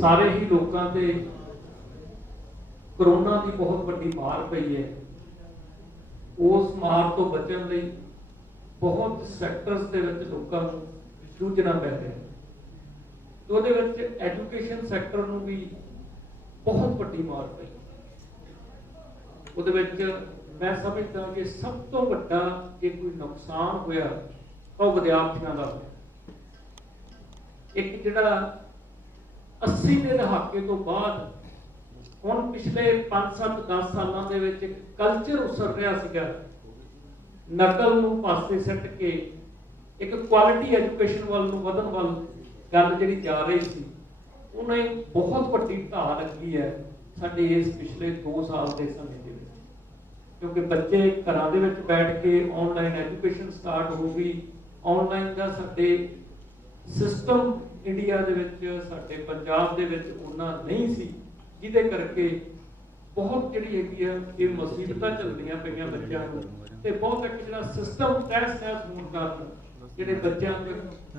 ਸਾਰੇ ਹੀ ਲੋਕਾਂ ਤੇ कोरोना की बहुत बड़ी मार पई है। उस मार तो बचने लई बहुत सैक्टर्स के लोगों को जूझना पै रहा है। तो एजुकेशन सैक्टर में भी बहुत बड़ी मार पई। मैं समझदा कि सब तो वड्डा जे कोई नुकसान होया तो विद्यार्थियों का एक जिहड़ा 80 के दहाके तो बाद ਹੁਣ पिछले 5-7-10 सालों के कल्चर उसर रहा सीगा नकल नूं पासे सट के एक क्वालिटी एजुकेशन वाल नूं वधन वाल गल जिहड़ी जा रही सी उन्हें बहुत वड्डी ढाह लगी है साडे इस पिछले 2 साल के समय दे विच, क्योंकि बच्चे घरां दे विच बैठ के ऑनलाइन एजुकेशन स्टार्ट हो गई। ऑनलाइन का साडे सिस्टम इंडिया दे विच साडे पंजाब दे विच उन्ना नहीं सी, जिहदे करके बहुत जिहड़ी हैगी है ये मुसीबतां चलदियां पईयां बच्चों को ते बहुत एक जिहड़ा सिस्टम तहस नहस होण कारण जिहड़े बच्चों को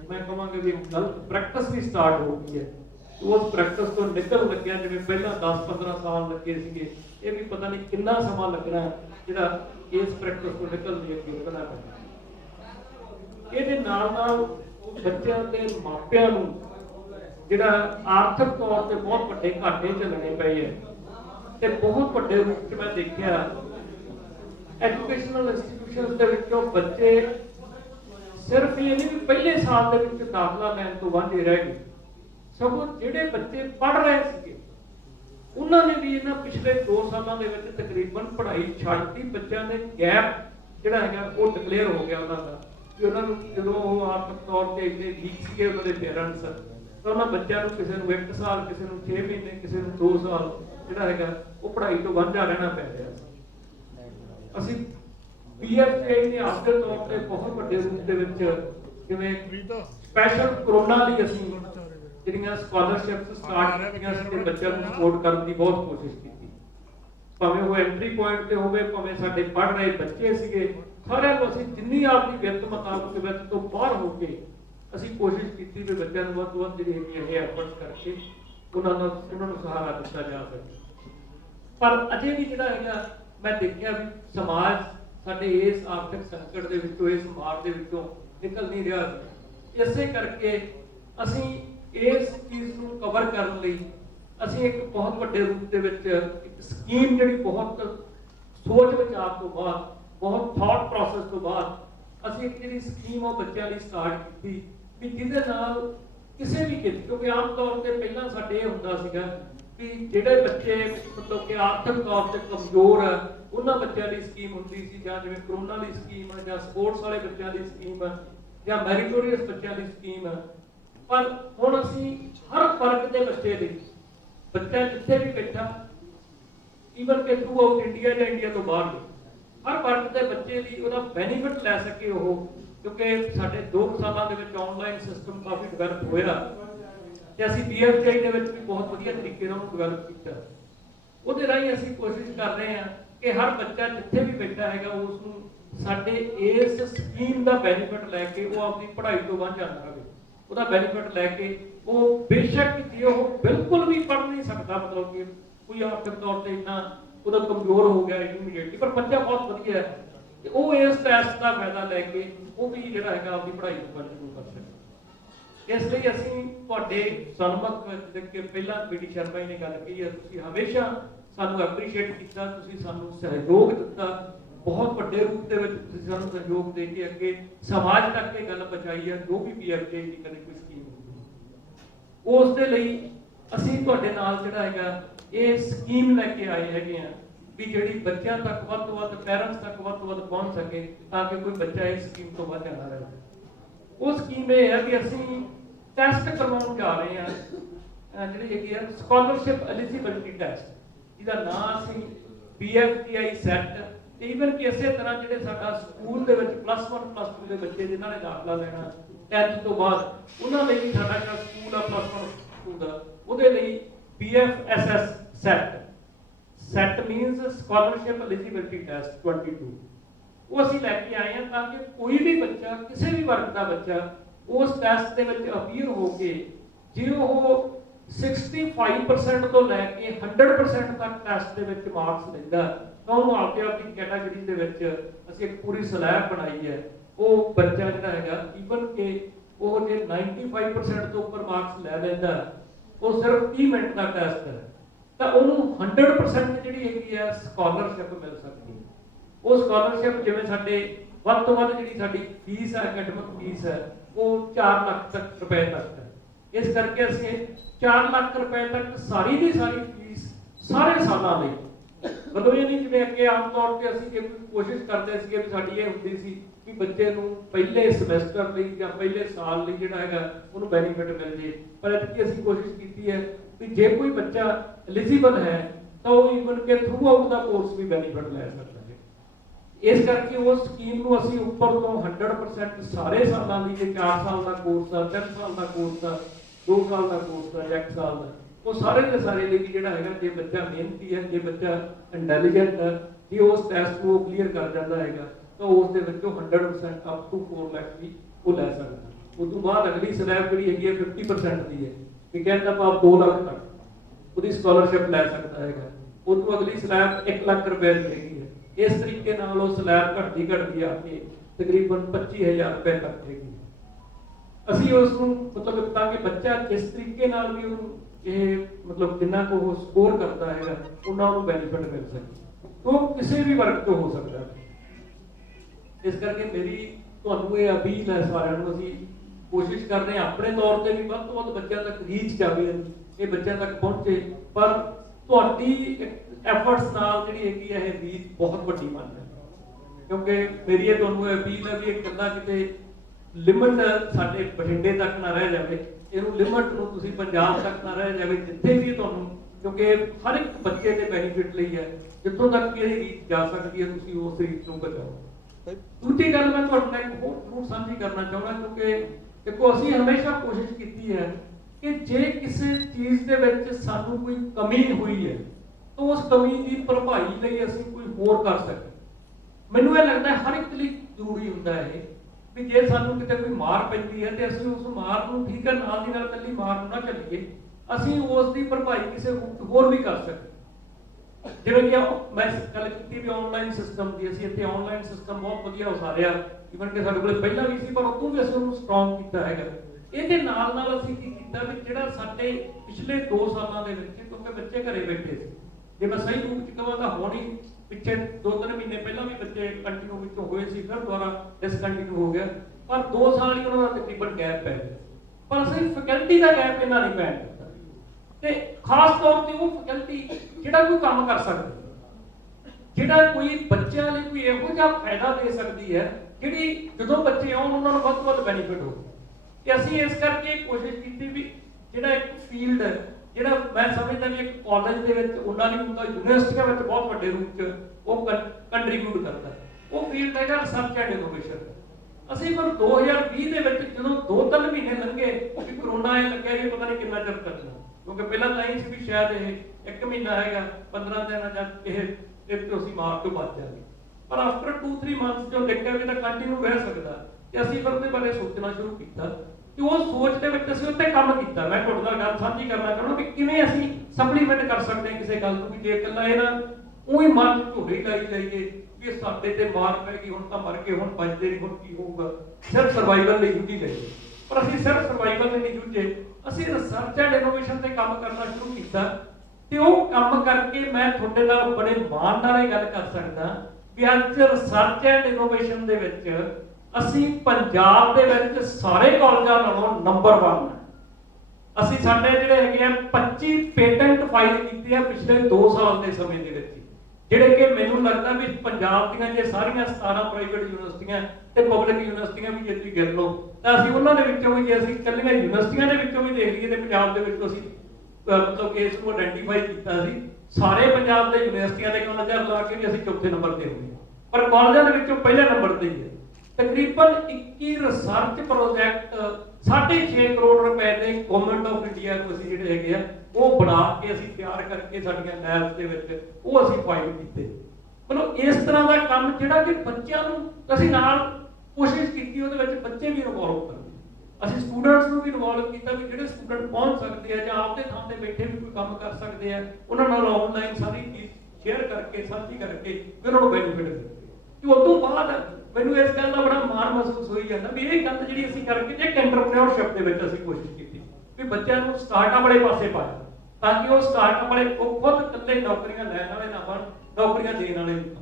मैं कहांगा भी गलत प्रैक्टिस भी स्टार्ट हो गई है। तो उस प्रैक्टिस तो निकल लग्या जिवें पहला 10-15 साल लगे सीगे, ये भी पता नहीं कितना समा लगना जिहड़ा इस प्रैक्टिस तो निकलदी अगे ਵਧਣਾ पैंदा। ਇਹਦੇ ਨਾਲ ਬੱਚਿਆਂ ਦੇ ਮਾਪਿਆਂ ਨੂੰ ਜਿਹੜਾ आर्थिक तौर पर बहुत ਵੱਡੇ घाटे झलने पे है। ਤੇ बहुत ਵੱਡੇ रूप से मैं देखा एजुकेशनल इंस्टीट्यूशन ਦੇ ਵਿੱਚੋਂ ਬੱਚੇ सिर्फ ये नहीं पहले साल ਦੇ ਵਿੱਚ ਦਾਖਲਾ ਲੈਣ ਤੋਂ ਵਾਂਝੇ ਰਹਿ ਗਏ, ਸਗੋਂ ਜਿਹੜੇ ਬੱਚੇ ਪੜ੍ਹ ਰਹੇ ਸੀਗੇ ਉਹਨਾਂ ਨੇ ਵੀ ਇਹਨਾਂ ਪਿਛਲੇ 2 ਸਾਲਾਂ ਦੇ ਵਿੱਚ ਤਕਰੀਬਨ ਪੜ੍ਹਾਈ ਛੱਡਤੀ। ਬੱਚਿਆਂ ਦੇ ਗੈਪ ਜਿਹੜਾ ਹੈਗਾ ਉਹ ਡਿਕਲੇਅਰ ਹੋ ਗਿਆ ਉਹਨਾਂ ਦਾ ਕਿ ਉਹਨਾਂ ਨੂੰ ਜਦੋਂ ਉਹ ਆਰਥਿਕ ਤੌਰ ਤੇ ਇੰਨੇ ਵੀਕ ਸੀਗੇ ਉਹਨਾਂ ਦੇ ਪੇਰੈਂਟਸ तो उन्होंने बच्चों को किसी को 1 साल, किसी को 6 महीने, किसी को 2 साल जिहड़ा हैगा वो पढ़ाई तो वांझा रहना पै रहा। असीं पीएफआई ने आपके तौर पे बहुत बड़े रूप दे विच जिवें स्पैशल कोरोना लई असीं जिहड़ियां स्कॉलरशिप्स स्टार्ट कीतियां सी ते बच्चों को सपोर्ट करने की बहुत कोशिश की, भावें वो एंट्री पॉइंट ते होवे, भावें साडे पढ़ रहे बच्चे सीगे, सारिआं नूं असीं जिन्नी आपकी वित्त मुताबक वित्त तो बाहर हो के ਅਸੀਂ कोशिश की भी बच्चों को ਵੱਧ ਵੱਧ ਜਿਹੜੀ ਹੈਗੀ ਐਫਰਟਸ ਕਰਕੇ ਉਹਨਾਂ ਨੂੰ ਸਹਾਰਾ ਦਿੱਤਾ ਜਾ ਸਕੇ। ਪਰ ਅਜੇ ਵੀ ਜਿਹੜਾ ਹੈਗਾ ਮੈਂ ਦੇਖਿਆ ਵੀ ਸਮਾਜ ਸਾਡੇ ਇਸ ਆਰਥਿਕ ਸੰਕਟ ਦੇ ਵਿੱਚੋਂ, ਇਸ ਮਾਰ ਦੇ ਵਿੱਚੋਂ ਨਿਕਲ ਨਹੀਂ ਰਿਹਾ ਸੀ। ਇਸੇ ਕਰਕੇ ਅਸੀਂ ਇਸ ਚੀਜ਼ ਨੂੰ ਕਵਰ ਕਰਨ ਲਈ ਅਸੀਂ ਇੱਕ ਬਹੁਤ ਵੱਡੇ ਰੂਪ ਦੇ ਵਿੱਚ ਇੱਕ ਸਕੀਮ ਜਿਹੜੀ ਬਹੁਤ ਸੋਚ ਵਿਚਾਰ ਤੋਂ ਬਾਅਦ, ਬਹੁਤ ਥਾਟ ਪ੍ਰੋਸੈਸ ਤੋਂ ਬਾਅਦ ਅਸੀਂ ਇੱਕ ਜਿਹੜੀ ਸਕੀਮ ਉਹ ਬੱਚਿਆਂ ਲਈ ਸਟਾਰਟ ਕੀਤੀ ਵੀ ਜਿਹਦੇ ਨਾਲ ਕਿਸੇ ਵੀ ਕਿਉਂਕਿ ਆਮ ਤੌਰ ਤੇ ਪਹਿਲਾਂ ਸਾਡੇ ਇਹ ਹੁੰਦਾ ਸੀਗਾ ਕਿ ਜਿਹੜੇ ਬੱਚੇ ਮਤਲਬ ਕਿ ਆਰਥਿਕ ਤੌਰ ਤੇ ਕਮਜ਼ੋਰ ਹੈ ਉਹਨਾਂ ਬੱਚਿਆਂ ਲਈ ਸਕੀਮ ਹੁੰਦੀ ਸੀ, ਜਾਂ ਜਿਵੇਂ ਕਰੋਨਾ ਲਈ ਸਕੀਮ ਹੈ, ਜਾਂ ਸਪੋਰਟਸ ਵਾਲੇ ਬੱਚਿਆਂ ਦੀ ਸਕੀਮ ਹੈ, ਜਾਂ ਮੈਰੀਟੋਰੀਅਸ ਬੱਚਿਆਂ ਦੀ ਸਕੀਮ ਹੈ। ਪਰ ਹੁਣ ਅਸੀਂ ਹਰ ਵਰਗ ਦੇ ਬੱਚੇ ਲਈ, ਬੱਚਾ ਜਿੱਥੇ ਵੀ ਬੈਠਾ, ਈਵਨ ਕਿ ਥਰੂ ਆਊਟ ਇੰਡੀਆ ਜਾਂ ਇੰਡੀਆ ਤੋਂ ਬਾਹਰ, ਹਰ ਵਰਗ ਦੇ ਬੱਚੇ ਲਈ ਉਹਦਾ ਬੈਨੀਫਿਟ ਲੈ ਸਕੇ ਉਹ, क्योंकि साढ़े 2 सालों के ऑनलाइन सिस्टम काफ़ी डिवेलप होया ते असीं पीएफआई दे विच भी बहुत वधिया तरीके नाल डिवेलप कीता। उहदे राहीं असीं कोशिश कर रहे हैं कि हर बच्चा जिथे भी बैठा हैगा उसनूं साडे इस स्कीम का बैनीफिट लैके वो अपनी पढ़ाई तो वांझा ना रहे, उसदा बैनीफिट लैके वो बेशक जे वो बिल्कुल भी पढ़ नहीं सकता, मतलब कि कोई आर्थिक तौर पर इन्ना ਉਹਦਾ कमजोर हो गया इमीडिएटली, पर बच्चा बहुत वधिया है ਤੇ ਉਹ ਇਸ ਟੈਸਟ ਦਾ ਫਾਇਦਾ ਲੈ ਕੇ ਉਹ ਵੀ ਜਿਹੜਾ ਹੈਗਾ ਆਪਣੀ ਪੜ੍ਹਾਈ ਨੂੰ ਕੰਟੀਨਿਊ ਕਰ ਸਕੇ। ਇਸ ਲਈ ਅਸੀਂ ਤੁਹਾਡੇ ਸਨਮੁਖ ਦੇਖ ਕੇ ਪਹਿਲਾਂ ਬੀਡੀ ਸ਼ਰਮਾ ਜੀ ਨੇ ਗੱਲ ਕਹੀ ਹੈ, ਤੁਸੀਂ ਹਮੇਸ਼ਾ ਸਾਨੂੰ ਐਪਰੀਸ਼ੀਏਟ ਕੀਤਾ, ਤੁਸੀਂ ਸਾਨੂੰ ਸਹਿਯੋਗ ਦਿੱਤਾ, ਬਹੁਤ ਵੱਡੇ ਰੂਪ ਦੇ ਵਿੱਚ ਤੁਸੀਂ ਸਾਨੂੰ ਸਹਿਯੋਗ ਦੇ ਕੇ ਅੱਗੇ ਸਮਾਜ ਤੱਕ ਇਹ ਗੱਲ ਪਹੁੰਚਾਈ ਹੈ ਜੋ ਵੀ ਪੀਐਫਆਈ ਦੀ ਕਦੇ ਕੋਈ ਸਕੀਮ ਹੁੰਦੀ। ਉਸ ਦੇ ਲਈ ਅਸੀਂ ਤੁਹਾਡੇ ਨਾਲ ਜਿਹੜਾ ਹੈਗਾ ਇਹ ਸਕੀਮ ਲੈ ਕੇ ਆਏ ਹੈਗੇ ਆ भी जी बच्चों तक वध तो वध, पेरेंट्स तक वध तो वध पहुंच सके, ताकि कोई बच्चा इस स्कीम तो वांझा ना रहे। वो स्कीम ये है कि असीं टैसट करवाउण जा रहे हैं जिहड़ी हैगी है स्कॉलरशिप एलिजिबिलिटी टैसट, जिहदा नाम असीं पीएफटीआई सैट। ईवन कि इसे तरह जिहड़े साडा स्कूल दे विच +1 +2 ਦੇ ਬੱਚੇ जिन्हां ने दाखला लेना 10th ਤੋਂ ਬਾਅਦ ਉਹਨਾਂ ਲਈ ਵੀ ਸਾਡਾ ਜਿਹੜਾ ਸਕੂਲ ਆ +1 +2 ਦਾ, ਉਹਦੇ ਲਈ PFSS SET, SET means scholarship eligibility test 22 वो असीं लैके आए हैं ताकि कोई भी बच्चा, किसी भी वर्ग का बच्चा उस टैसट के अपीयर हो के जे वो 65% ਤੋਂ ਲੈ ਕੇ 100% ਤੱਕ ਟੈਸਟ ਦੇ ਵਿੱਚ ਮਾਰਕਸ ਲੈਂਦਾ ਤਾਂ ਉਹਨੂੰ ਆਪਦੀ ਆਪਦੀ ਕੈਟਾਗਰੀ ਦੇ ਵਿੱਚ ਅਸੀਂ ਇੱਕ ਪੂਰੀ ਸਲੈਬ ਬਣਾਈ ਹੈ। ਉਹ ਬੱਚਾ ਜਿਹੜਾ ਹੈਗਾ ਈਵਨ ਕਿ ਉਹ ਜੇ 95% ਤੋਂ ਉੱਪਰ ਮਾਰਕਸ ਲੈ ਲੈਂਦਾ, ਉਹ ਸਿਰਫ 30 ਮਿੰਟ ਦਾ ਟੈਸਟ ਹੈ, ਤਾਂ ਉਹਨੂੰ 100% ਜਿਹੜੀ ਹੈਗੀ ਹੈ ਸਕਾਲਰਸ਼ਿਪ ਮਿਲ ਸਕਦੀ ਹੈ। ਉਹ ਸਕਾਲਰਸ਼ਿਪ ਜਿਵੇਂ ਸਾਡੇ ਵੱਧ ਤੋਂ ਵੱਧ ਜਿਹੜੀ ਸਾਡੀ ਫੀਸ ਹੈ, ਅਕੈਡਮਿਕ ਫੀਸ ਹੈ, ਉਹ 4 ਲੱਖ ਰੁਪਏ ਤੱਕ ਹੈ। ਇਸ ਕਰਕੇ ਅਸੀਂ 4 ਲੱਖ ਰੁਪਏ ਤੱਕ ਸਾਰੀ ਦੀ ਸਾਰੀ ਫੀਸ ਸਾਰੇ ਸਾਲਾਂ ਲਈ, ਮਤਲਬ ਇਹ ਨਹੀਂ ਜਿਵੇਂ ਅੱਗੇ ਆਮ ਤੌਰ ਤੇ ਅਸੀਂ ਕੋਸ਼ਿਸ਼ ਕਰਦੇ ਸੀਗੇ ਵੀ ਸਾਡੀ ਇਹ ਹੁੰਦੀ ਸੀ ਕਿ ਬੱਚੇ ਨੂੰ ਪਹਿਲੇ ਸਮੈਸਟਰ ਲਈ ਜਾਂ ਪਹਿਲੇ ਸਾਲ ਲਈ ਜਿਹੜਾ ਹੈਗਾ ਉਹਨੂੰ ਬੈਨੀਫਿਟ ਮਿਲ ਜੇ, ਪਰ ਇਤਕੀ ਅਸੀਂ ਕੋਸ਼ਿਸ਼ ਕੀਤੀ ਹੈ ਵੀ ਜੇ ਕੋਈ ਬੱਚਾ ਐਲੀਜੀਬਲ ਹੈ ਤਾਂ ਉਹ ਈਵਨ ਕਿ ਥਰੂ ਆਊਟ ਦਾ ਕੋਰਸ ਵੀ ਬੈਨੀਫਿਟ ਲੈ ਸਕਦਾ ਹੈ। ਇਸ ਕਰਕੇ ਉਸ ਸਕੀਮ ਨੂੰ ਅਸੀਂ ਉੱਪਰ ਤੋਂ 100% ਸਾਰੇ ਸਾਲਾਂ ਲਈ, ਜੇ 4 ਸਾਲ ਦਾ ਕੋਰਸ ਆ, 3 ਸਾਲ ਦਾ ਕੋਰਸ ਆ, 2 ਸਾਲ ਦਾ ਕੋਰਸ ਆ ਜਾਂ 1 ਸਾਲ ਦਾ, ਉਹ ਸਾਰੇ ਦੇ ਸਾਰੇ ਲਈ ਜਿਹੜਾ ਹੈਗਾ, ਜੇ ਬੱਚਾ ਮਿਹਨਤੀ ਹੈ, ਜੇ ਬੱਚਾ ਇੰਟੈਲੀਜੈਂਟ ਹੈ, ਜੇ ਉਸ ਟੈਸਟ ਨੂੰ ਕਲੀਅਰ ਕਰ ਜਾਂਦਾ ਹੈਗਾ ਤਾਂ ਉਸ ਦੇ ਵਿੱਚੋਂ 100% ਅਪ ਟੂ 4 ਲੱਖ ਵੀ ਉਹ ਲੈ ਸਕਦਾ। ਉਸ ਤੋਂ ਬਾਅਦ ਅਗਲੀ ਸਲੈਬ ਜਿਹੜੀ ਹੈਗੀ ਹੈ 50% ਦੀ ਹੈ, ਕਿ ਕਹਿੰਦਾ ਆਪਾਂ 2 ਲੱਖ ਤੱਕ ਉਹਦੀ ਸਕਾਲਰਸ਼ਿਪ ਲੈ ਸਕਦਾ ਹੈਗਾ। ਉਸ ਤੋਂ ਅਗਲੀ ਸਲੈਬ 1 ਲੱਖ ਰੁਪਏ ਦੀ ਹੈਗੀ ਹੈ। ਇਸ ਤਰੀਕੇ ਨਾਲ ਉਹ ਸਲੈਬ ਘਟਦੀ ਆ ਕੇ ਤਕਰੀਬਨ 25,000 ਰੁਪਏ ਤੱਕ ਹੈਗੀ। ਅਸੀਂ ਉਸ ਨੂੰ ਮਤਲਬ ਤਾਂ ਕਿ ਬੱਚਾ ਜਿਸ ਤਰੀਕੇ ਨਾਲ ਵੀ ਉਹਨੂੰ ਇਹ ਮਤਲਬ ਜਿੰਨਾ ਕੋ ਉਹ ਸਕੋਰ ਕਰਦਾ ਹੈਗਾ ਉਹਨਾਂ ਨੂੰ ਬੈਨੀਫਿਟ ਮਿਲ ਸਕੇ, ਉਹ ਕਿਸੇ ਵੀ ਵਰਗ ਤੋਂ ਹੋ ਸਕਦਾ ਹੈ। ਇਸ ਕਰਕੇ ਮੇਰੀ ਤੁਹਾਨੂੰ ਇਹ ਅਪੀਲ ਹੈ ਸਾਰਿਆਂ ਨੂੰ, ਅਸੀਂ ਕੋਸ਼ਿਸ਼ ਕਰਦੇ ਹਾਂ ਆਪਣੇ ਤੌਰ ਤੇ ਵੀ ਵੱਧ ਤੋਂ ਵੱਧ ਬੱਚਿਆਂ ਤੱਕ ਰੀਚ ਜਾਵੇ, ਇਹ ਬੱਚਿਆਂ ਤੱਕ ਪਹੁੰਚੇ, ਪਰ ਤੁਹਾਡੀ ਐਫਰਟਸ ਨਾਲ ਜਿਹੜੀ ਹੈਗੀ ਹੈ ਇਹ ਰੀਚ ਬਹੁਤ ਵੱਡੀ ਬਣ ਹੈ। ਕਿਉਂਕਿ ਮੇਰੀ ਇਹ ਤੁਹਾਨੂੰ ਅਪੀਲ ਹੈ ਵੀ ਇਹ ਇਕੱਲਾ ਕਿਤੇ ਲਿਮਟ ਸਾਡੇ ਬਠਿੰਡੇ ਤੱਕ ਨਾ ਰਹਿ ਜਾਵੇ, ਇਹਨੂੰ ਲਿਮਟ ਨੂੰ ਤੁਸੀਂ ਪੰਜਾਬ ਤੱਕ ਨਾ ਰਹਿ ਜਾਵੇ, ਜਿੱਥੇ ਵੀ ਤੁਹਾਨੂੰ, ਕਿਉਂਕਿ ਹਰ ਇੱਕ ਬੱਚੇ ਦੇ ਬੈਨੀਫਿਟ ਲਈ ਹੈ, ਜਿੱਥੋਂ ਤੱਕ ਵੀ ਇਹ ਰੀਚ ਜਾ ਸਕਦੀ ਹੈ ਤੁਸੀਂ ਉਸ ਰੀਚ ਨੂੰ ਬਚਾਓ। ਦੂਜੀ ਗੱਲ ਮੈਂ ਤੁਹਾਡੇ ਨਾਲ ਇੱਕ ਹੋਰ ਸਾਂਝੀ ਕਰਨਾ ਚਾਹੁੰਦਾ, ਕਿਉਂਕਿ ਦੇਖੋ ਅਸੀਂ ਹਮੇਸ਼ਾ ਕੋਸ਼ਿਸ਼ ਕੀਤੀ ਹੈ ਕਿ ਜੇ ਕਿਸੇ ਚੀਜ਼ ਦੇ ਵਿੱਚ ਸਾਨੂੰ ਕੋਈ ਕਮੀ ਹੋਈ ਹੈ ਤਾਂ ਉਸ ਕਮੀ ਦੀ ਭਰਪਾਈ ਲਈ ਅਸੀਂ ਕੋਈ ਹੋਰ ਕਰ ਸਕੀਏ। ਮੈਨੂੰ ਇਹ ਲੱਗਦਾ ਹਰ ਇੱਕ ਲਈ ਜ਼ਰੂਰੀ ਹੁੰਦਾ ਹੈ ਵੀ ਜੇ ਸਾਨੂੰ ਕਿਤੇ ਕੋਈ ਮਾਰ ਪੈਂਦੀ ਹੈ ਤੇ ਅਸੀਂ ਉਸ ਮਾਰ ਨੂੰ, ਠੀਕ ਹੈ, ਨਾਲ ਦੀ ਨਾਲ ਇਕੱਲੀ ਮਾਰ ਨੂੰ ਨਾ ਚੱਲੀਏ, ਅਸੀਂ ਉਸ ਦੀ ਭਰਪਾਈ ਕਿਸੇ ਹੋਰ ਵੀ ਕਰ ਸਕਦੇ। ਜਿਵੇਂ ਕਿ ਮੈਂ ਗੱਲ ਕੀਤੀ ਵੀ ਆਨਲਾਈਨ ਸਿਸਟਮ ਦੀ, ਅਸੀਂ ਇੱਥੇ ਆਨਲਾਈਨ ਸਿਸਟਮ ਬਹੁਤ ਵਧੀਆ ਉਸਾਰਿਆ, ਇਵਨ ਕਿ ਸਾਡੇ ਕੋਲ ਪਹਿਲਾਂ ਵੀ ਸੀ ਪਰ ਉਦੋਂ ਵੀ ਅਸੀਂ ਉਹਨੂੰ ਸਟਰੋਂਗ ਕੀਤਾ ਹੈਗਾ। ਇਹਦੇ ਨਾਲ ਨਾਲ ਅਸੀਂ ਕੀ ਕੀਤਾ ਵੀ ਜਿਹੜਾ ਸਾਡੇ ਪਿਛਲੇ 2 ਸਾਲਾਂ ਦੇ ਵਿੱਚ, ਕਿਉਂਕਿ ਬੱਚੇ ਘਰੇ ਬੈਠੇ ਸੀ, ਜੇ ਮੈਂ ਸਹੀ ਰੂਪ ਚ ਕਹਾਂ ਤਾਂ ਹੁਣ ਹੀ ਪਿੱਛੇ 2-3 ਮਹੀਨੇ ਪਹਿਲਾਂ ਵੀ ਬੱਚੇ ਕੰਟੀਨਿਊ ਵਿੱਚੋਂ ਹੋਏ ਸੀ, ਫਿਰ ਦੁਬਾਰਾ ਡਿਸਕੰਟੀਨਿਊ ਹੋ ਗਿਆ, ਪਰ 2 ਸਾਲ ਹੀ ਉਹਨਾਂ ਦਾ ਤਕਰੀਬਨ ਗੈਪ ਪੈ ਗਿਆ। ਪਰ ਅਸੀਂ ਫੈਕਲਟੀ ਦਾ ਗੈਪ ਇਹਨਾਂ ਨਹੀਂ ਪੈਣ ਦਿੱਤਾ, ਤੇ ਖਾਸ ਤੌਰ ਤੇ ਉਹ ਫੈਕਲਟੀ ਜਿਹੜਾ ਕੋਈ ਕੰਮ ਕਰ ਸਕਦਾ, ਜਿਹੜਾ ਕੋਈ ਬੱਚਿਆਂ ਲਈ ਕੋਈ ਇਹੋ ਜਿਹਾ ਫਾਇਦਾ ਦੇ ਸਕਦੀ ਹੈ ਜਿਹੜੀ ਜਦੋਂ ਬੱਚੇ ਆਉਣ ਉਹਨਾਂ ਨੂੰ ਵੱਧ ਤੋਂ ਵੱਧ ਬੈਨੀਫਿਟ ਹੋਵੇ। ਤੇ ਅਸੀਂ ਇਸ ਕਰਕੇ ਕੋਸ਼ਿਸ਼ ਕੀਤੀ ਵੀ ਜਿਹੜਾ ਇੱਕ ਫੀਲਡ ਹੈ, ਜਿਹੜਾ ਮੈਂ ਸਮਝਦਾ ਵੀ ਇੱਕ ਕਾਲਜ ਦੇ ਵਿੱਚ ਉਹਨਾਂ ਨਹੀਂ ਹੁੰਦਾ, ਯੂਨੀਵਰਸਿਟੀਆਂ ਵਿੱਚ ਬਹੁਤ ਵੱਡੇ ਰੂਪ 'ਚ ਉਹ ਕੰਟਰੀਬਿਊਟ ਕਰਦਾ, ਉਹ ਫੀਲਡ ਹੈਗਾ ਰਿਸਰਚ ਐਂਡ ਇਨੋਵੇਸ਼ਨ। ਅਸੀਂ ਪਰ 2020 ਦੇ ਵਿੱਚ ਜਦੋਂ 2-3 ਮਹੀਨੇ ਲੰਘੇ ਕਿ ਕਰੋਨਾ ਇਹ ਲੱਗਿਆ ਕਿ ਪਤਾ ਨਹੀਂ ਕਿੰਨਾ ਚਿਰ ਚੱਲਣਾ, ਕਿਉਂਕਿ ਪਹਿਲਾਂ ਤਾਂ ਇਹ ਸੀ ਵੀ ਸ਼ਾਇਦ ਇਹ 1 ਮਹੀਨਾ ਹੈਗਾ, 15 ਦਿਨ ਜਾਂ ਇਹ ਤੋਂ ਅਸੀਂ ਮਾਰ ਤੋਂ ਬਚ ਜਾਵਾਂਗੇ, ਪਰ ਆਫਟਰ 2-3 ਮੰਥਸ ਜੋ ਦੇਖਿਆ ਵੀ ਤਾਂ ਕੰਟੀਨਿਊ ਰਹਿ ਸਕਦਾ, ਤੇ ਅਸੀਂ ਫਿਰ ਉਹਦੇ ਬਾਰੇ ਸੋਚਣਾ ਸ਼ੁਰੂ ਕੀਤਾ ਤੇ ਉਹ ਸੋਚ ਦੇ ਵਿੱਚ ਅਸੀਂ ਉੱਤੇ ਕੰਮ ਕੀਤਾ। ਮੈਂ ਤੁਹਾਡੇ ਨਾਲ ਗੱਲ ਸਾਂਝੀ ਕਰਨਾ ਚਾਹੁੰਦਾ ਵੀ ਕਿਵੇਂ ਅਸੀਂ ਸਪਲੀਮੈਂਟ ਕਰ ਸਕਦੇ ਹਾਂ ਕਿਸੇ ਗੱਲ ਨੂੰ, ਵੀ ਜੇ ਇਕੱਲਾ ਇਹ ਨਾ ਉਹੀ ਮਨ ਨੂੰ ਢੋਲੀ ਲਾਈ ਜਾਈਏ ਵੀ ਇਹ ਸਾਡੇ ਤੇ ਮਾਰ ਪੈ ਗਈ, ਹੁਣ ਤਾਂ ਮਰ ਕੇ ਹੁਣ ਬਚਦੇ ਨਹੀਂ, ਹੁਣ ਕੀ ਹੋਊਗਾ, ਸਿਰਫ ਸਰਵਾਈਵਲ ਲਈ ਜੂਝੀ ਜਾਈਏ। ਪਰ ਅਸੀਂ ਸਿਰਫ ਸਰਵਾਈਵਲ ਲਈ ਨਹੀਂ ਜੂਝੇ, ਅਸੀਂ ਰਿਸਰਚ ਐਂਡ ਇਨੋਵੇਸ਼ਨ ਤੇ ਕੰਮ ਕਰਨਾ ਸ਼ੁਰੂ ਕੀਤਾ, ਤੇ ਉਹ ਕੰਮ ਕਰਕੇ ਮੈਂ ਤੁਹਾਡੇ ਨਾਲ ਬੜੇ ਮਾਣ ਨਾਲ ਇਹ ਗੱਲ ਕਰ ਸਕਦਾ ਵੀ ਅੱਜ ਰਿਸਰਚ ਐਂਡ ਇਨੋਵੇਸ਼ਨ ਦੇ ਵਿੱਚ ਅਸੀਂ ਪੰਜਾਬ ਦੇ ਵਿੱਚ ਸਾਰੇ ਕਾਲਜਾਂ ਨਾਲੋਂ ਨੰਬਰ 1 ਹੈ। ਅਸੀਂ ਸਾਡੇ ਜਿਹੜੇ ਹੈਗੇ ਆ 25 ਪੇਟੈਂਟ ਫਾਈਲ ਕੀਤੇ ਆ ਪਿਛਲੇ 2 ਸਾਲ ਦੇ ਸਮੇਂ ਦੇ ਵਿੱਚ, ਜਿਹੜੇ ਕਿ ਮੈਨੂੰ ਲੱਗਦਾ ਵੀ ਪੰਜਾਬ ਦੀਆਂ ਜੇ ਸਾਰੀਆਂ 17 ਪ੍ਰਾਈਵੇਟ ਯੂਨੀਵਰਸਿਟੀਆਂ ਤੇ ਪਬਲਿਕ ਯੂਨੀਵਰਸਿਟੀਆਂ ਵੀ ਜੇ ਤੁਸੀਂ ਗਿਣ ਲਓ ਤਾਂ ਅਸੀਂ ਉਹਨਾਂ ਦੇ ਵਿੱਚੋਂ ਵੀ, ਜੇ ਅਸੀਂ ਇਕੱਲੀਆਂ ਯੂਨੀਵਰਸਿਟੀਆਂ ਦੇ ਵਿੱਚੋਂ ਵੀ ਦੇਖ ਲਈਏ ਤੇ ਪੰਜਾਬ ਦੇ ਵਿੱਚੋਂ ਅਸੀਂ ਮਤਲਬ ਕਿ ਇਸ ਨੂੰ ਆਇਡੈਂਟੀਫਾਈ ਕੀਤਾ ਸੀ, ਸਾਰੇ ਪੰਜਾਬ ਦੇ ਯੂਨੀਵਰਸਿਟੀਆਂ ਦੇ ਕਾਲਜਾਂ ਲਾ ਕੇ ਵੀ ਅਸੀਂ 4ਥੇ ਨੰਬਰ ਤੇ ਹੋਏ, ਪਰ ਕਾਲਜਾਂ ਦੇ ਵਿੱਚੋਂ ਪਹਿਲੇ ਨੰਬਰ ਤੇ ਹੀ ਹੈ। ਤਕਰੀਬਨ 21 ਰਿਸਰਚ ਪ੍ਰੋਜੈਕਟ 6.5 ਕਰੋੜ ਰੁਪਏ ਦੇ ਗਵਰਨਮੈਂਟ ਆਫ ਇੰਡੀਆ ਨੂੰ ਅਸੀਂ ਜਿਹੜੇ ਹੈਗੇ ਆ ਉਹ ਬਣਾ ਕੇ ਅਸੀਂ ਤਿਆਰ ਕਰਕੇ ਸਾਡੀਆਂ ਲੈਬਸ ਦੇ ਵਿੱਚ ਉਹ ਅਸੀਂ ਫਾਈਲ ਕੀਤੇ। ਮਤਲਬ ਇਸ ਤਰ੍ਹਾਂ ਦਾ ਕੰਮ ਜਿਹੜਾ ਕਿ ਬੱਚਿਆਂ ਨੂੰ ਅਸੀਂ ਨਾਲ ਕੋਸ਼ਿਸ਼ ਕੀਤੀ ਉਹਦੇ ਵਿੱਚ ਬੱਚੇ ਵੀ ਇਨਵੋਲਵ ਕਰਨ। ਅਸੀਂ ਸਟੂਡੈਂਟਸ ਨੂੰ ਵੀ ਇਨਵੋਲਵ ਕੀਤਾ ਵੀ ਜਿਹੜੇ ਸਟੂਡੈਂਟ ਪਹੁੰਚ ਸਕਦੇ ਆ ਜਾਂ ਆਪਦੇ ਥਾਂ ਤੇ ਬੈਠੇ ਵੀ ਕੋਈ ਕੰਮ ਕਰ ਸਕਦੇ ਆ, ਉਹਨਾਂ ਨਾਲ ਆਨਲਾਈਨ ਸਾਰੀ ਚੀਜ਼ ਸ਼ੇਅਰ ਕਰਕੇ ਸਾਂਝੀ ਕਰਕੇ ਵੀ ਉਹਨਾਂ ਨੂੰ ਬੈਨੀਫਿਟ ਦੇ ਕਿ ਉਸ ਤੋਂ ਬਾਅਦ ਮੈਨੂੰ ਇਸ ਗੱਲ ਦਾ ਬੜਾ ਮਾਣ ਮਹਿਸੂਸ ਹੋਈ ਜਾਂਦਾ ਵੀ ਇਹ ਗੱਲ ਜਿਹੜੀ ਅਸੀਂ ਕਰਕੇ ਇੱਕ ਐਂਟਰਪ੍ਰੈਨਿਓਰਸ਼ਿਪ ਦੇ ਵਿੱਚ ਅਸੀਂ ਕੋਸ਼ਿਸ਼ ਕੀਤੀ ਵੀ ਬੱਚਿਆਂ ਨੂੰ ਸਟਾਰਟਅਪ ਵਾਲੇ ਪਾਸੇ ਪਾਇਆ ਤਾਂ ਕਿ ਉਹ ਸਟਾਰਟਅਪ ਵਾਲੇ ਖੁਦ ਇਕੱਲੇ ਨੌਕਰੀਆਂ ਲੈਣ ਵਾਲੇ ਨਾ ਬਣ, ਨੌਕਰੀਆਂ ਦੇਣ ਵਾਲੇ ਵੀ ਬਣਨ।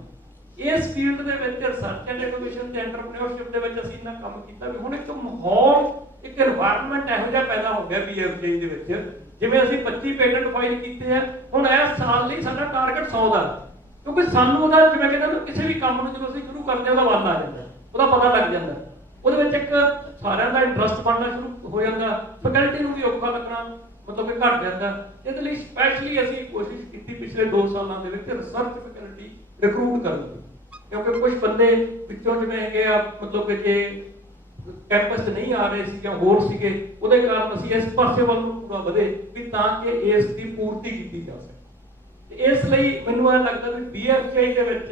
ਇਸ ਫੀਲਡ ਦੇ ਵਿੱਚ ਰਿਸਰਚ ਐਂਡ ਇਨੋਵੇਸ਼ਨ ਤੇ ਐਂਟਰਪ੍ਰੈਨਿਓਰਸ਼ਿਪ ਦੇ ਵਿੱਚ ਅਸੀਂ ਇੰਨਾ ਕੰਮ ਕੀਤਾ ਵੀ ਹੁਣ ਇੱਕ ਮਾਹੌਲ, ਇੱਕ এনवायरमेंट ਇਹੋ ਜਿਹਾ ਪੈਦਾ ਹੋ ਗਿਆ BFJ ਦੇ ਵਿੱਚ। ਜਿਵੇਂ ਅਸੀਂ 25 ਪੇਟੈਂਟ ਫਾਈਲ ਕੀਤੇ ਆ, ਹੁਣ ਇਸ ਸਾਲ ਲਈ ਸਾਡਾ ਟਾਰਗੇਟ 100 ਦਾ, ਕਿਉਂਕਿ ਸਾਨੂੰ ਉਹਦਾ ਜਿਵੇਂ ਕਹਿੰਦੇ ਕਿਸੇ ਵੀ ਕੰਮ ਨੂੰ ਜਦੋਂ ਅਸੀਂ ਸ਼ੁਰੂ ਕਰਦੇ ਉਹਦਾ ਵੱਲ ਆ ਜਾਂਦਾ, ਉਹਦਾ ਪਤਾ ਲੱਗ ਜਾਂਦਾ, ਉਹਦੇ ਵਿੱਚ ਇੱਕ ਸਾਰਿਆਂ ਦਾ ਇੰਟਰਸਟ ਬਣਨਾ ਸ਼ੁਰੂ ਹੋ ਜਾਂਦਾ, ਫੈਕਲਟੀ ਨੂੰ ਵੀ ਔਖਾ ਲੱਗਣਾ ਮਤਲਬ ਕਿ ਘਟ ਜਾਂਦਾ। ਇਹਦੇ ਲਈ ਸਪੈਸ਼ਲੀ ਅਸੀਂ ਕੋਸ਼ਿਸ਼ ਕੀਤੀ ਪਿਛਲੇ 2 ਸਾਲਾਂ ਦੇ ਵਿੱਚ ਰਿਸਰਚ ਫੈਕਲਟੀ ਰਿਕਰੂਟ ਕਰਨ ਦੀ, ਕਿਉਂਕਿ ਕੁਝ ਬੰਦੇ ਵਿੱਚੋਂ ਜਿਵੇਂ ਹੈਗੇ ਆ ਮਤਲਬ ਕਿ ਜੇ ਕੈਂਪਸ ਨਹੀਂ ਆ ਰਹੇ ਸੀ ਜਾਂ ਹੋਰ ਸੀਗੇ, ਉਹਦੇ ਕਾਰਨ ਅਸੀਂ ਇਸ ਪਾਸੇ ਵੱਲ ਨੂੰ ਪੂਰਾ ਵਧੇ ਵੀ ਤਾਂ ਕਿ ਇਸ ਦੀ ਪੂਰਤੀ ਕੀਤੀ ਜਾ ਸਕੇ। ਇਸ ਲਈ ਮੈਨੂੰ ਇਹ ਲੱਗਦਾ ਵੀ BFJ ਦੇ ਵਿੱਚ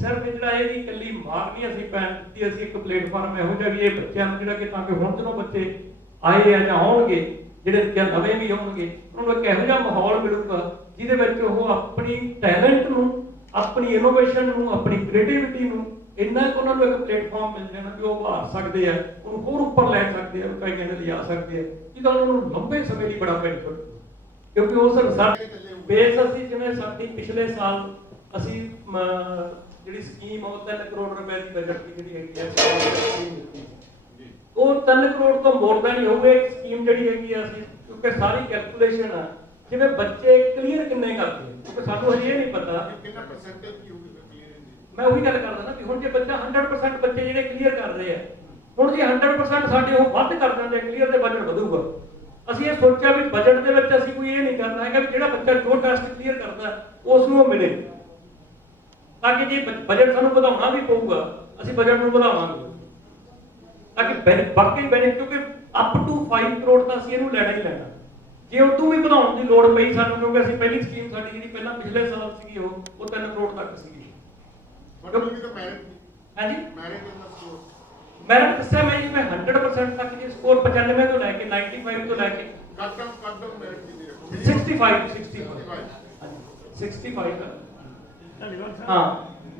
ਸਿਰਫ ਜਿਹੜਾ ਇਹਦੀ ਇਕੱਲੀ ਮਾਰ ਨਹੀਂ ਅਸੀਂ ਪੈਣ ਦਿੱਤੀ, ਅਸੀਂ ਇੱਕ ਪਲੇਟਫਾਰਮ ਇਹੋ ਜਿਹਾ ਵੀ ਇਹ ਬੱਚਿਆਂ ਨੂੰ ਜਿਹੜਾ ਕਿ ਤਾਂ ਕਿ ਹੁਣ ਜਦੋਂ ਬੱਚੇ ਆਏ ਆ ਜਾਂ ਆਉਣਗੇ, ਜਿਹੜੇ ਜਾਂ ਨਵੇਂ ਵੀ ਆਉਣਗੇ, ਉਹਨਾਂ ਨੂੰ ਇੱਕ ਇਹੋ ਜਿਹਾ ਮਾਹੌਲ ਮਿਲੂਗਾ ਜਿਹਦੇ ਵਿੱਚ ਉਹ ਆਪਣੀ ਟੈਲੈਂਟ ਨੂੰ, ਆਪਣੀ ਇਨੋਵੇਸ਼ਨ ਨੂੰ, ਆਪਣੀ ਕ੍ਰੀਏਟੀਵਿਟੀ ਨੂੰ ਇੰਨਾ ਕੁ ਉਹਨਾਂ ਨੂੰ ਇੱਕ ਪਲੇਟਫਾਰਮ ਮਿਲ ਜਾਣਾ ਕਿ ਉਹ ਉਭਾਰ ਸਕਦੇ ਆ, ਉਹਨੂੰ ਹੋਰ ਉੱਪਰ ਲੈ ਸਕਦੇ ਆ, ਕਈ ਕਹਿੰਦੇ ਲਿਜਾ ਸਕਦੇ ਆ, ਜਿਹਦਾ ਉਹਨਾਂ ਨੂੰ ਲੰਬੇ ਸਮੇਂ ਲਈ ਬੜਾ ਬੈਨੀਫਿਟ, ਕਿਉਂਕਿ ਉਸ ਰਿਸਰਚ ਬੇਸ ਅਸੀਂ ਜਿਵੇਂ ਸਾਡੀ ਪਿਛਲੇ ਸਾਲ ਅਸੀਂ ਜਿਹੜੀ ਸਕੀਮ ਉਹ 3 ਕਰੋੜ ਰੁਪਏ ਦੀ ਬਜਟ ਦੀ ਜਿਹੜੀ ਹੈਗੀ ਆ, ਉਹ 3 ਕਰੋੜ ਤੋਂ ਮੋਰ ਦੈਨ ਹੀ ਹੋਵੇ ਸਕੀਮ ਜਿਹੜੀ ਹੈਗੀ ਆ ਅਸੀਂ, ਕਿਉਂਕਿ ਸਾਰੀ ਕੈਲਕੂਲੇਸ਼ਨ ਆ ਜਿਵੇਂ ਬੱਚੇ ਕਲੀਅਰ ਕਿੰਨੇ ਕਰਦੇ, ਕਿਉਂਕਿ ਸਾਨੂੰ ਹਜੇ ਇਹ ਨਹੀਂ ਪਤਾ ਕਿੰਨਾ ਪਰਸੈਂਟੇਜ ਕੀ ਹੋਊਗੀ ਕਲੀਅਰ। ਮੈਂ ਉਹੀ ਗੱਲ ਕਰਦਾ ਨਾ ਕਿ ਹੁਣ ਜੇ ਬੱਚਾ 100% ਬੱਚੇ ਜਿਹੜੇ ਕਲੀਅਰ ਕਰ ਰਹੇ ਆ, ਹੁਣ ਜੇ 100% ਸਾਡੇ ਉਹ ਵੱਧ ਕਰ ਦਿੰਦੇ ਕਲੀਅਰ ਦੇ ਬਜਟ ਵਧੂਗਾ। ਅਸੀਂ ਇਹ ਸੋਚਿਆ ਵੀ ਬਜਟ ਦੇ ਵਿੱਚ ਅਸੀਂ ਕੋਈ ਇਹ ਨਹੀਂ ਕਰਨਾ ਹੈਗਾ ਵੀ ਜਿਹੜਾ ਬੱਚਾ ਜੋ ਟੈਸਟ ਕਲੀਅਰ ਕਰਦਾ ਉਸ ਨੂੰ ਮਿਲੇ, ਤਾਂ ਕਿ ਜੇ ਬਜਟ ਸਾਨੂੰ ਵਧਾਉਣਾ ਵੀ ਪਊਗਾ ਅਸੀਂ ਬਜਟ ਨੂੰ ਵਧਾਵਾਂਗੇ ਤਾਂ ਕਿ ਬਾਕੀ ਬੈਨੀਫਿਟ, ਕਿਉਂਕਿ ਅਪ ਟੂ 5 ਕਰੋੜ ਤਾਂ ਅਸੀਂ ਇਹਨੂੰ ਲੈਣਾ ਹੀ ਲੈਣਾ। ਜੇ ਉਦੋਂ ਵੀ ਵਧਾਉਣ ਦੀ ਲੋੜ ਪਈ ਸਾਨੂੰ, ਕਿਉਂਕਿ ਅਸੀਂ ਪਹਿਲੀ ਸਕੀਮ ਸਾਡੀ ਜਿਹੜੀ ਪਹਿਲਾਂ ਪਿਛਲੇ ਸਾਲ ਸੀਗੀ ਉਹ 3 ਕਰੋੜ ਤੱਕ ਸੀਗੀ। ਮਤਲਬ ਵੀ ਤਾਂ ਮੈਰਿਟ ਹਾਂਜੀ ਮੈਰਿਟ ਦਾ ਸਕੋਰ ਮੈਰਿਟ ਦੱਸਿਆ ਮੈਂ ਜੀ, ਮੈਂ 100% ਤੱਕ ਜੀ ਸਕੋਰ 95 ਤੋਂ ਲੈ ਕੇ 95 ਤੋਂ ਲੈ ਕੇ ਕੱਟ ਮੈਰਿਟ ਕਿੰਨੀ ਰੱਖੋਗੇ? 65 65 ਧੰਨਵਾਦ ਸਰ। ਹਾਂ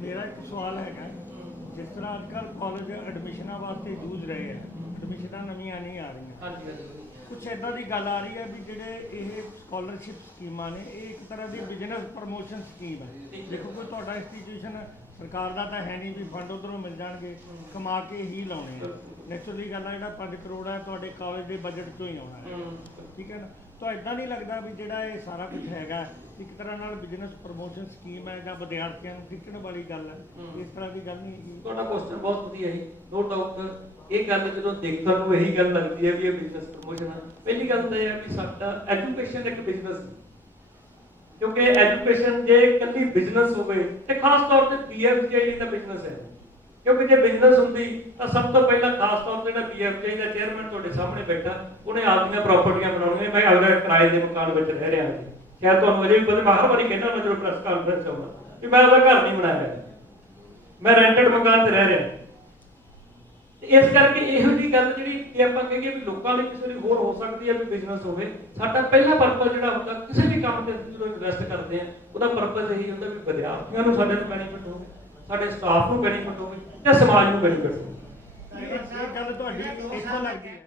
ਮੇਰਾ ਇੱਕ ਸਵਾਲ ਹੈਗਾ, ਜਿਸ ਤਰ੍ਹਾਂ ਅੱਜਕੱਲ ਕਾਲਜ ਐਡਮਿਸ਼ਨਾਂ ਵਾਸਤੇ ਜੂਝ ਰਹੇ ਆ, ਐਡਮਿਸ਼ਨਾਂ ਨਵੀਆਂ ਨਹੀਂ ਆ ਰਹੀਆਂ, ਹਾਂਜੀ ਹਾਂਜੀ ਕੁਛ ਇਦਾਂ ਦੀ ਗੱਲ ਆ ਰਹੀ ਹੈ ਵੀ ਜਿਹੜੇ ਇਹ ਸਕਾਲਰਸ਼ਿਪ ਸਕੀਮਾਂ ਨੇ ਇਹ ਇੱਕ ਤਰ੍ਹਾਂ ਦੀ ਬਿਜ਼ਨਸ ਪ੍ਰਮੋਸ਼ਨ ਸਕੀਮ ਹੈ। ਦੇਖੋ ਕੋਈ ਤੁਹਾਡਾ ਇੰਸਟੀਟਿਊਸ਼ਨ ਸਰਕਾਰ ਦਾ ਤਾਂ ਹੈ ਨਹੀਂ ਵੀ ਫੰਡ ਉਧਰੋਂ ਮਿਲ ਜਾਣਗੇ, ਕਮਾ ਕੇ ਹੀ ਲਾਉਣੇ ਆ। ਨੈਚੁਰਲੀ ਗੱਲ ਆ, ਜਿਹੜਾ 5 ਕਰੋੜ ਹੈ ਤੁਹਾਡੇ ਕਾਲਜ ਦੇ ਬਜਟ ਚੋਂ ਹੀ ਆਉਣਾ ਹੈ, ਠੀਕ ਹੈ ਨਾ। ਤਾਂ ਇਦਾਂ ਨਹੀਂ ਲੱਗਦਾ ਵੀ ਜਿਹੜਾ ਇਹ ਸਾਰਾ ਕੁਝ ਹੈਗਾ ਇੱਕ ਤਰ੍ਹਾਂ ਨਾਲ ਬਿਜ਼ਨਸ ਪ੍ਰਮੋਸ਼ਨ ਸਕੀਮ ਹੈ ਜਾਂ ਵਿਦਿਆਰਥੀਆਂ ਨੂੰ ਖਿੱਚਣ ਵਾਲੀ ਗੱਲ ਹੈ, ਇਸ ਤਰ੍ਹਾਂ ਦੀ ਗੱਲ ਨਹੀਂ ਹੈਗੀ? ਤੁਹਾਡਾ ਕੁਐਸਚਨ ਬਹੁਤ ਵਧੀਆ ਹੈ, ਨੋ ਡਾਊਟ। ਇਹ ਗੱਲ ਜਦੋਂ ਦੇਖਣ ਨੂੰ ਇਹੀ ਗੱਲ ਲੱਗਦੀ ਹੈ ਵੀ ਇਹ ਬਿਜ਼ਨਸ ਪ੍ਰਮੋਸ਼ਨ ਹੈ। ਪਹਿਲੀ ਗੱਲ ਤਾਂ ਇਹ ਹੈ ਵੀ ਸਾਡਾ ਐਜੂਕੇਸ਼ਨ ਇੱਕ ਬਿਜ਼ਨਸ ਹੈ, ਕਿਉਂਕਿ ਐਜੂਕੇਸ਼ਨ ਜੇ ਇਕੱਲੀ ਬਿਜ਼ਨਸ ਹੋਵੇ ਤੇ ਖਾਸ ਤੌਰ ਤੇ BFJ ਲਈ ਤਾਂ ਬਿਜ਼ਨਸ ਹੈ, ਕਿਉਂਕਿ ਜੇ ਬਿਜ਼ਨਸ ਹੁੰਦੀ ਤਾਂ ਸਭ ਤੋਂ ਪਹਿਲਾਂ ਖਾਸ ਤੌਰ ਤੇ ਜਿਹੜਾ BFJ ਦਾ ਚੇਅਰਮੈਨ ਤੁਹਾਡੇ ਸਾਹਮਣੇ ਬੈਠਾ, ਉਹਨੇ ਆਪਦੀਆਂ ਪ੍ਰਾਪਰਟੀਆਂ ਬਣਾਉਣੀਆਂ। ਮੈਂ ਅਗਰ ਕਿਰਾਏ ਦੇ ਮਕਾਨ ਵਿੱਚ ਰਹਿ ਰਿਹਾ ਹਾਂ, ਸ਼ਾਇਦ ਤੁਹਾਨੂੰ ਅਜੇ ਵੀ ਪਤਾ, ਮੈਂ ਹਰ ਵਾਰੀ ਕਹਿੰਦਾ ਮੈਂ ਜਦੋਂ ਪ੍ਰੈਸ ਕਾਨਫਰੰਸ ਆਉਂਦਾ ਕਿ ਮੈਂ ਉਹਦਾ ਘਰ ਨਹੀਂ ਬਣਾਇਆ, ਮੈਂ ਰੈਂਟਡ ਮਕਾਨ ਤੇ ਰਹਿ ਰਿਹਾ। ਇਸ ਕਰਕੇ ਇਹੋ ਜਿਹੀ ਗੱਲ ਜਿਹੜੀ ਕਿ ਆਪਾਂ ਕਹੀਏ ਵੀ ਲੋਕਾਂ ਲਈ ਕਿਸੇ ਲਈ ਹੋਰ ਹੋ ਸਕਦੀ ਹੈ ਵੀ ਬਿਜ਼ਨਸ ਹੋਵੇ, ਸਾਡਾ ਪਹਿਲਾ ਪਰਪਸ ਜਿਹੜਾ ਹੁੰਦਾ ਕਿਸੇ ਵੀ ਕੰਮ ਤੇ ਜਦੋਂ ਇਨਵੈਸਟ ਕਰਦੇ ਆ ਉਹਦਾ ਪਰਪਸ ਇਹੀ ਹੁੰਦਾ ਵੀ ਵਿਦਿਆਰਥੀਆਂ ਨੂੰ ਸਾਡੇ ਨੂੰ ਬੈਨੀਫਿਟ ਹੋਵੇ, ਸਾਡੇ ਸਟਾਫ ਨੂੰ ਬੈਨੀਫਿਟ ਹੋਵੇ ਜਾਂ ਸਮਾਜ ਨੂੰ ਬੈਨੀਫਿਟ ਹੋਵੇ। ਇਹ ਗੱਲ ਤੁਹਾਡੀ ਇੱਕੋ ਲੱਗਦੀ ਹੈ।